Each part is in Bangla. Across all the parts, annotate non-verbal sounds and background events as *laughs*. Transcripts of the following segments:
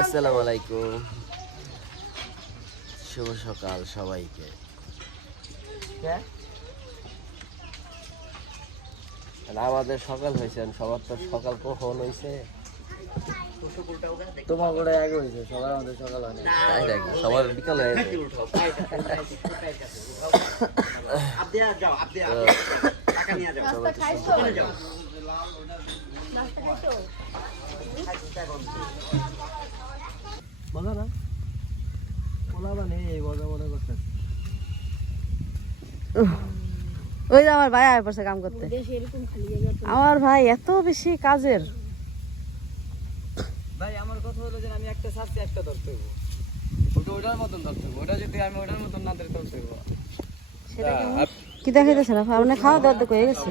আসসালামু আলাইকুম। শুভ সকাল সবাইকে। আমাদের সকাল হয়েছে সবার তো সকাল কখন হয়েছে? তোমার করে আগে হয়েছে সবার আমাদের সকাল হয় তাই নাকি? সবার বিকাল হয়ে গেছে। বলো না। ওলা মানে এই বড় বড় করতে ওই যে আমার ভাই আয় পড়ছে কাম করতে। আমার ভাই এত বেশি কাজের। ভাই আমার কথা হলো যে আমি একটা সাথে একটা ধরতে হইব। ওটা ওটার মতন ধরতে হইব। ওটা যদি আমি ওটার মতন না ধরে ধরতে হইব। কি দেখাইতেছে না খাওয়া দাওয়া তো হয়ে গেছে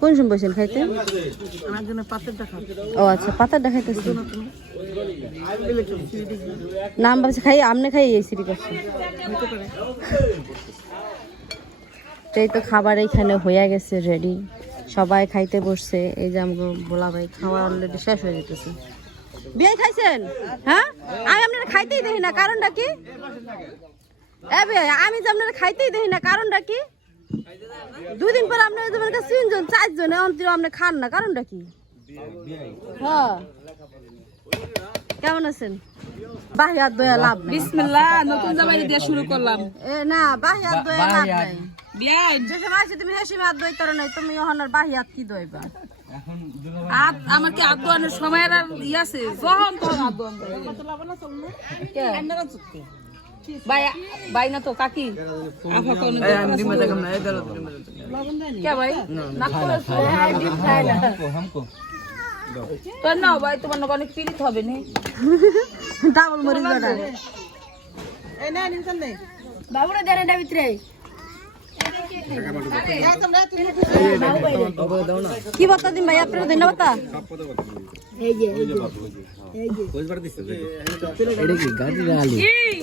কোন সময় বসেন খাইতে? ও আচ্ছা পাতার দেখাইতেছে। নাম বলছে খাই আমনে খাই এই সিঁড়ি করছে। এই তো খাবার এইখানে হয়ে গেছে রেডি সবাই খাইতে বসছে এই যে আমাকে বলা ভাই খাওয়া অলরেডি শেষ হয়ে যেতেছে। বিয়ে খাইছেন? হ্যাঁ? আমি আপনারা খাইতেই দেখি না কারণটা কি? আমি যে আপনারা খাইতেই দেখি না কারণটা কি? দুই দিন পর আপনার তোমার কাছে তিনজন চারজন তো আপনি খান না কারণটা কি? হ্যাঁ। কেমন আছেন? বাহিয়াত দয়া লাভ বিসমিল্লাহ নতুন জামাই দিয়ে শুরু করলাম। এ না বাহিয়াত দয়া লাভ নাই। বিয়াই। যে সময় আছে তুমি হেসে হাত দইতার নাই তুমি ওখানে বাহিয়াত কি দইবা? আত আমার কি আদ দোয়ানোর সময় আর ই আছে? যখন তখন আদ দোয়ান বাই বাই না তো? কাকি আফা আমি না তো কাকি? কে ভাই? তো না। ভাই তোমার নাকি অনেক পীড়িত হবে নি? *laughs* ডাবল মরিচ বাটা। বাবুরে এটা ভিতরে কি বার্তা দিন ভাই আপনার ধন্যবাদ এটা কি গাড়ি। আলু এই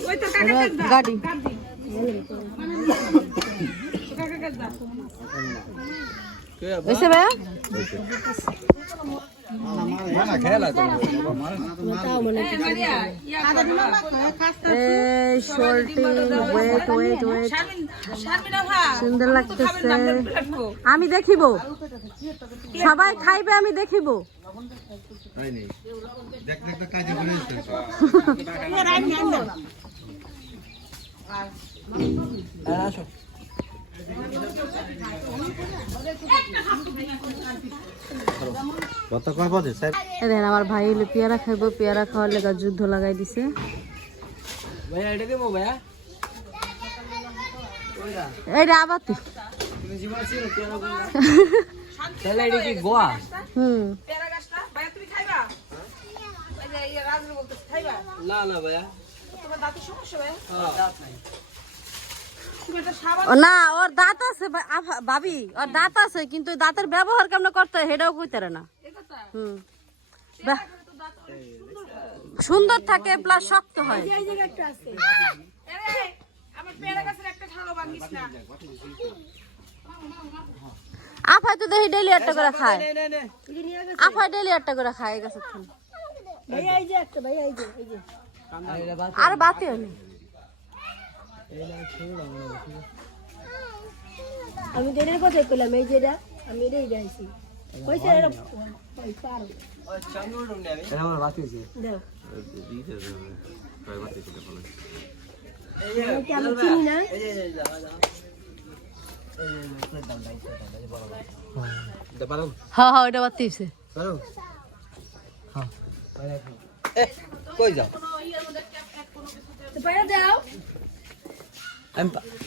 সুন্দর লাগতেছে আমি দেখিব। সবাই খাইবে আমি দেখিব। আসো *laughs* এই দেখেন আমার ভাই হলো পেয়ারা খাইবো পেয়ারা খাওয়ার লেগা যুদ্ধ লাগাই দিছে। ভাইয়া এটা দেবো ভাইয়া? এইটা আবার তো। তুমি জীবন ছিল *laughs* তাহলে এটা কি গোয়া? হুম। পেয়ারা গাছটা? ভাই তুমি খাইবা? এই যে ইয়া রাজু বলতেছে খাইবা? না না ভাইয়া। তোমার দাঁতের সমস্যা ভাই হ্যাঁ দাঁত নাই। না ওর দাঁত আছে আফা- ভাবি ওর দাঁত আছে কিন্তু দাঁতের ব্যবহার কেমন করতে হয় সেটাও কইতারে না। হুম। বাহ। সুন্দর। থাকে প্লাস শক্ত হয়। আফাই তো দেখি ডেলি একটা করে খায়। আফাই ডেলি একটা করে খায় থেকে। আর বাতি হয়নি। আমি এটার কথাই কইলাম এই যে এটা আমি এটাই গাইছি হ্যাঁ হ্যাঁ হ্যাঁ এ কই যাও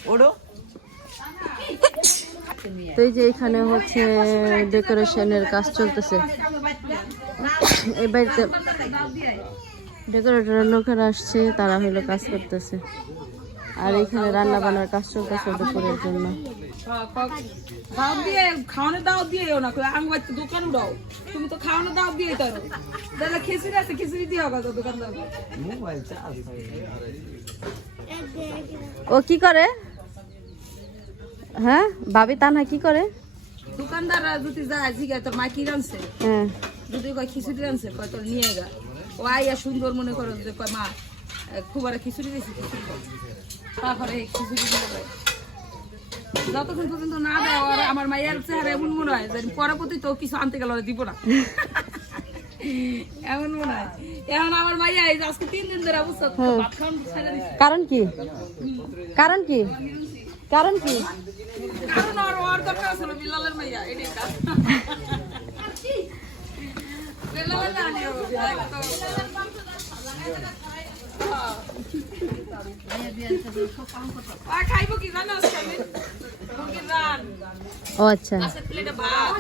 ওড়ো তো এই যে এখানে হচ্ছে ডেকোরেশনের কাজ চলতেছে। এই বাড়িতে ডেকোরেটরের লোকেরা আসছে তারা হলো কাজ করতেছে। আর এখানে রান্না বান্নার কাজ চলতেছে দুপুরের জন্য। খাওয়ানোর দাও দিয়ে না আঙ্গ দোকান উড়াও। তুমি তো খাওয়ানোর দাও দিয়ে তারো তাহলে খিচুড়ি আছে খিচুড়ি দিয়ে হবে দোকানদার। মোবাইল ও কি করে? হ্যাঁ? ভাবি তানহা কি করে? দোকানদাররা যদি যায় জিজ্ঞাসা তোর মা কি রানছে হ্যাঁ। যদি কয় খিচুড়ি আনছে কয় তোর নিয়ে গা। ও আইয়া সুন্দর মনে করো যে কয় মা খুব আর খিচুড়ি দিয়েছি তারপরে খিচুড়ি দিলে কয় যতক্ষণ পর্যন্ত না দেয় আর আমার মায়ের চেহারা এমন মনে হয় যে পরবর্তী তো কিছু আনতে গেলে ওরা দিব না। *laughs* এমন মনে হয়। এখন আমার মাইয়া এই আজকে তিন দিন ধরে অবস্থা দিছে। কারণ কি? কারণ কি? কারণ কি? ও আচ্ছা। প্লেটে ভাত।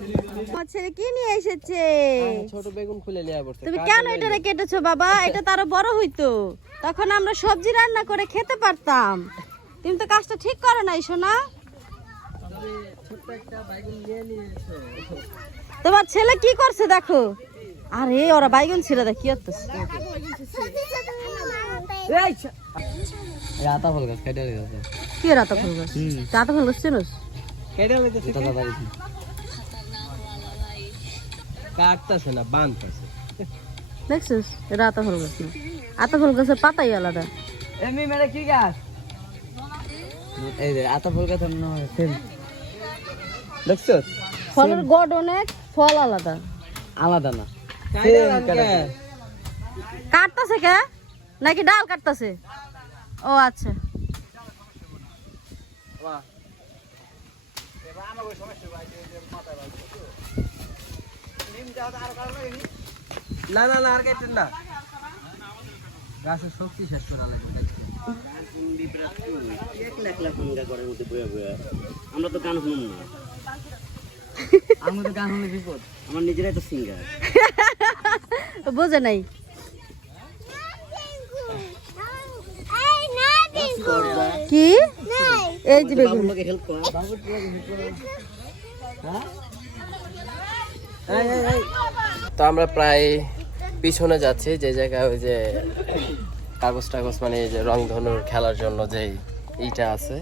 আমার ছেলে কি নিয়ে এসেছে? ছোট বেগুন খুলে নেওয়া পড়ছে। তুমি কেন এটা কেটেছো বাবা? এটা তো আরও বড় হইতো। তখন আমরা সবজি রান্না করে খেতে পারতাম। তুমি তো কাজটা ঠিক করো নাই সোনা। তোমার ছেলে কি করছে দেখো? আরে ওরা বাইগুন ছিল দেখ কি করতেছে আতা ফল গাছ কেটে কি রাতা ফুল গাছ? রাতা ফুল গাছ চিনোস? কেটে কাটতেছে না বানতেছে। দেখছিস? এটা আতা ফুল গাছ না। আতা ফুল গাছের পাতাই আলাদা। এমনি মেরে কি গাছ? এই যে আতা ফল গাছ মনে হয় সেম দেখছ ফলের গড় অনেক ফল আলাদা। আলাদা না। কাটতেছে কে? নাকি ডাল কাটতেছে? ও আচ্ছা। না না না আর কাটেন না। গাছের শক্তি শেষ করা লাগবে আমরা তো গান শুনুন না। আমি তো গান শুনলে বিপদ। আমার নিজেরাই তো সিঙ্গার বোঝে নাই। কি? এই যে বেগুন। তো আমরা প্রায় পিছনে যাচ্ছি যে জায়গায় ওই যে কাগজ টাগজ মানে এই যে রং ধনুর খেলার জন্য যে ইটা আছে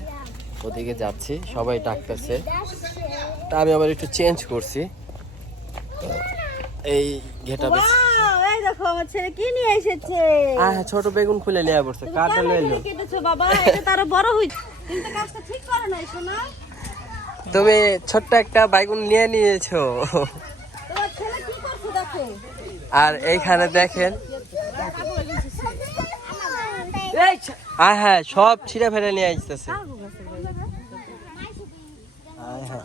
ওদিকে যাচ্ছি সবাই ডাকতেছে। তা আমি আবার একটু চেঞ্জ করছি। এই ঘেটা দেখো আমার ছেলে কি নিয়ে এসেছে? হ্যাঁ ছোট বেগুন খুলে নিয়ে পড়ছে কাটা কেটেছো বাবা? এটা বড় হই তুমি তো কাজটা ঠিক করো নাই শোনা তুমি ছোট্ট একটা বাইগুন নিয়ে নিয়েছো তোমার ছেলে কি করছে দেখো আর এইখানে দেখেন। হ্যাঁ হ্যাঁ সব ছিঁড়ে ফেলে নিয়ে আসতেছে। হ্যাঁ। হ্যাঁ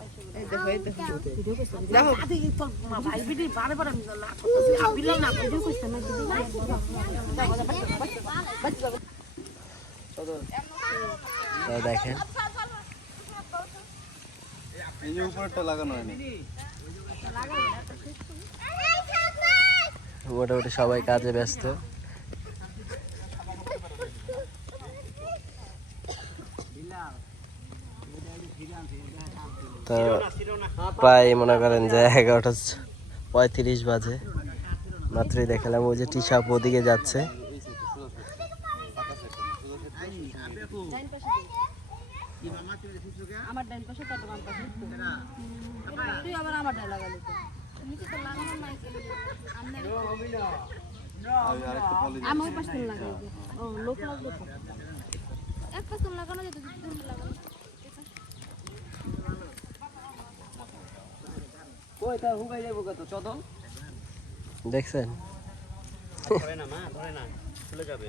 তো দেখেন। মোটামুটি সবাই কাজে ব্যস্ত। তো প্রায় মনে করেন যে এগারোটা পঁয়ত্রিশ বাজে। মাত্রই দেখালাম, ওই যে টিশাপ ওদিকে যাচ্ছে। আমি ওই পাশে লাগাই। ও লোক লাগবে তো। কই তা হুগাই যাব কত চদন দেখছেন? ধরে না মা ধরে না। চলে যাবে।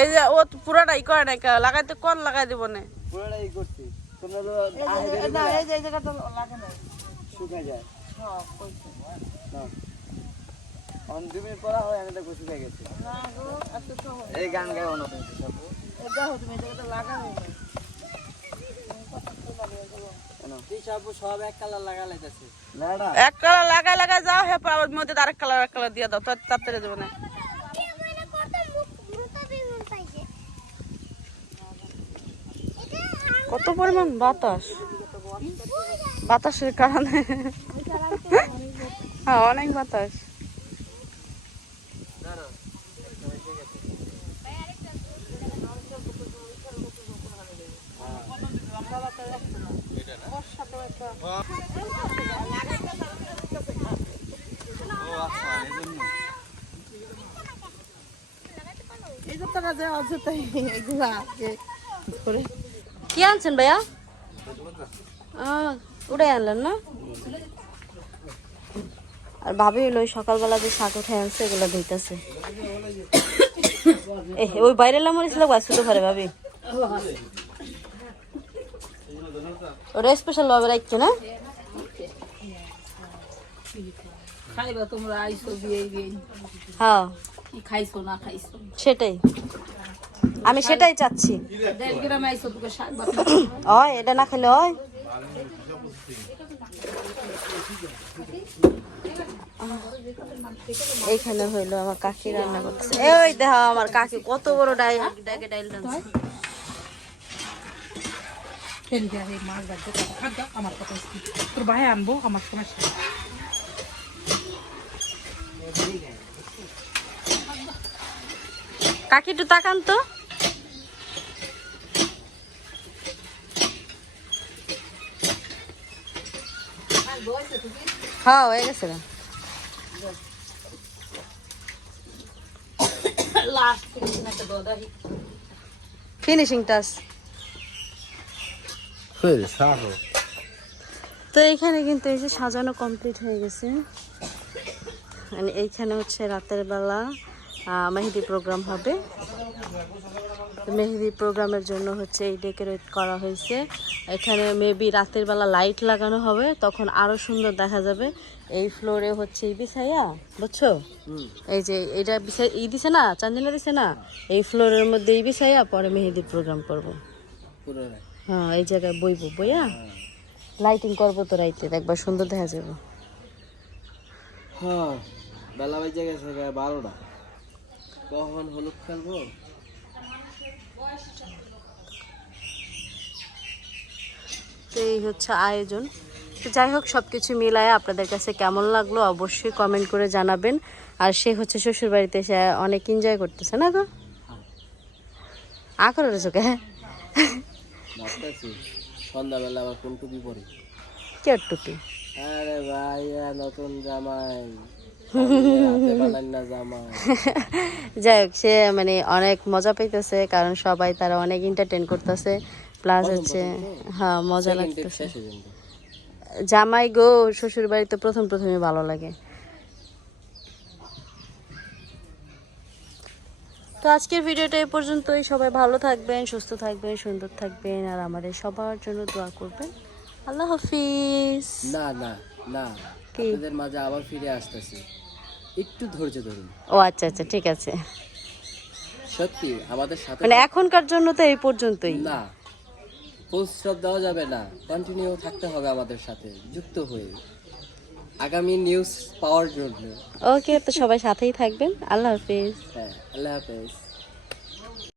এই যে ও পুরাটাই করে নাই লাগাইতে কোন লাগাই দিব না? পুরোটাই করছি। তোমরা তো শুকায় যায়। না। অন দুই হয় আমি দেখব শুকায় গেছে। এই গান গাই অন্য সব এক কালার লাগা লাইতেছে এক কালার লাগাই লাগাই যাও হে আবার মধ্যে আরেক কালার এক কালার দিয়ে দাও তো তাড়াতাড়ি দেবো না। কত পরিমাণ বাতাস? বাতাসের কারণে। হ্যাঁ অনেক বাতাস। এই যে তারা যে অযথাই এগুলা কি আনছেন ভাইয়া? উড়ে আনলেন না? আর ভাবি ওই সকালবেলা যে শাক উঠে আনছে এগুলো ধুইতেছে। এ ওই বাইরে মরিস লোক আসতে পারে ভাবি। ওরা স্পেশাল ভাবে রাখছে না? খাইবা তোমরা আইসো বিয়ে হ্যাঁ। খাইছো না খাইছো? সেটাই। আমি সেটাই চাচ্ছি। হয় এটা না খেলে হয় এইখানে হইল আমার কাকি রান্না করতেছে। ওই দেখো আমার কাকি, কত বড় ডাই ডাকে ডাইল আনব আমার সমস্যা কাকি একটু তাকান তো। হ্যাঁ হয়ে গেছে না ফিনিশিং টাচ তো এইখানে কিন্তু এই যে সাজানো কমপ্লিট হয়ে গেছে। মানে এইখানে হচ্ছে রাতের বেলা আহ, মেহেদি প্রোগ্রাম হবে। মেহেদি প্রোগ্রামের জন্য হচ্ছে এই ডেকোরেট করা হয়েছে। এখানে মেবি রাতের বেলা লাইট লাগানো হবে তখন আরও সুন্দর দেখা যাবে। এই ফ্লোরে হচ্ছে এই বিছাইয়া বুঝছ? এই যে এটা বিছাই ই দিছে না চান্দিনা দিছে না? এই ফ্লোরের মধ্যে এই বিছাইয়া পরে মেহেদি প্রোগ্রাম করব। হ্যাঁ এই জায়গায় বইবো বইয়া? লাইটিং করব তো রাইতে একবার সুন্দর দেখা যাবে। হ্যাঁ বেলা বাজে গেছে বারোটা। কখন হলুদ খেলব? তো এই হচ্ছে আয়োজন। তো যাই হোক সব কিছু মিলায় আপনাদের কাছে কেমন লাগল অবশ্যই কমেন্ট করে জানাবেন। আর সে হচ্ছে শ্বশুর বাড়িতে এসে অনেক এনজয় করতেছে না গো? আ করে রয়েছে কে ভাবতেছি সন্ধ্যাবেলা আবার কোন টুপি পরি কেয়ার টুপি? আরে ভাইয়া নতুন জামাই। *laughs* যাই হোক সে মানে অনেক মজা পাইতেছে কারণ সবাই তারা অনেক এন্টারটেন করতেছে। প্লাস হচ্ছে হ্যাঁ মজা লাগতেছে। জামাই গো শ্বশুর বাড়িতে প্রথম প্রথমে ভালো লাগে। তো আজকের ভিডিওটা এই পর্যন্তই। সবাই ভালো থাকবেন সুস্থ থাকবেন সুন্দর থাকবেন আর আমাদের সবার জন্য দোয়া করবেন। আল্লাহ হাফিজ। না না না? আপনাদের মাঝে আবার ফিরে আসতেছি। একটু ধৈর্য ধরুন। ও আচ্ছা আচ্ছা ঠিক আছে। সত্যি আমাদের সাথে মানে এখনকার জন্য তো এই পর্যন্তই। না ফুল স্টপ দেওয়া যাবে না। কন্টিনিউ থাকতে হবে আমাদের সাথে যুক্ত হয়ে। আগামী নিউজ পাওয়ার জন্য। ওকে তো সবাই সাথেই থাকবেন। আল্লাহ হাফিজ। হ্যাঁ আল্লাহ হাফেজ।